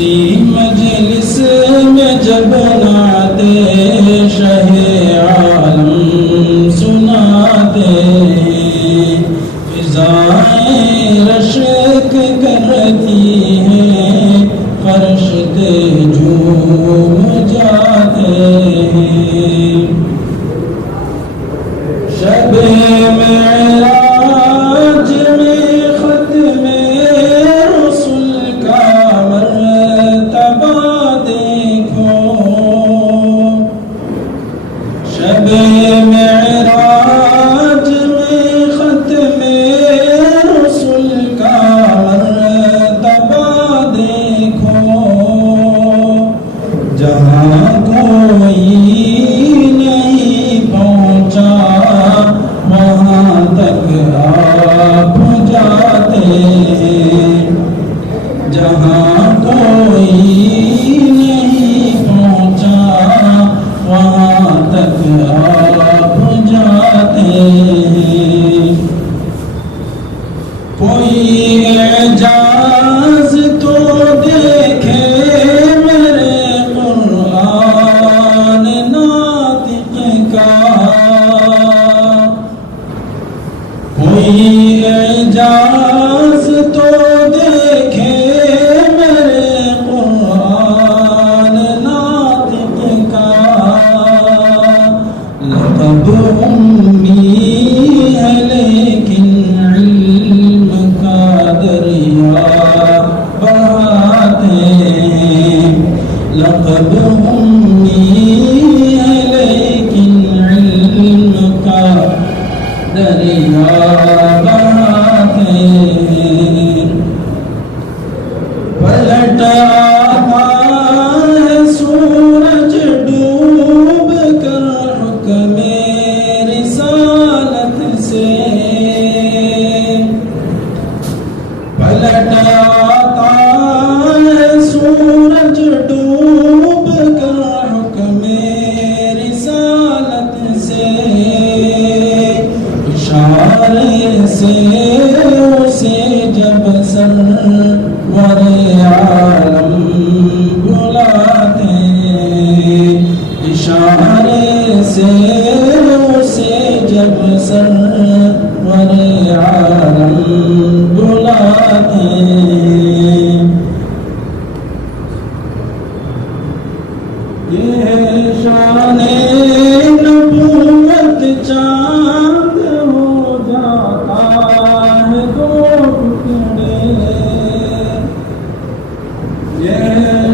کسی مجلس میں جب نعت شہ عالم سناتے ہیں، فضائیں رشک کرتی ہیں، فرشتے جھوم جاتے ہیں۔ شب معراج میں ختم رسل کا مرتبہ دیکھو، شب معراج میں ختم رسل کا مرتبہ دیکھو، جہاں کوئی نہیں پہنچا وہاں تک آپ جاتے ہیں، جہاں کوئی نہیں پہنچا وہاں تک آپ جاتے ہیں۔ کوئی اعجاز تو دیکھے میرے قرآن ناطق کا، کوئی اعجاز تو دیکھے میرے قرآن ناطق کا، لقب امی ہے لیکن علم کا دریا بہاتے ہیں، لقب امی ہے لیکن علم کا دریا بہاتے ہیں۔ پلٹ آتا ہے سورج ڈوب کر حکم رسالت سے، پلٹ آتا ہے سورج ڈوب کر حکم رسالت سے، اشارے سے اسے جب سرور عالم بلاتے ہیں، اشارے سے اسے جب سرور عالم بلاتے ہیں۔ یہ شان نبوت چاند ہو جاتا ہے دو ٹکڑے، یہ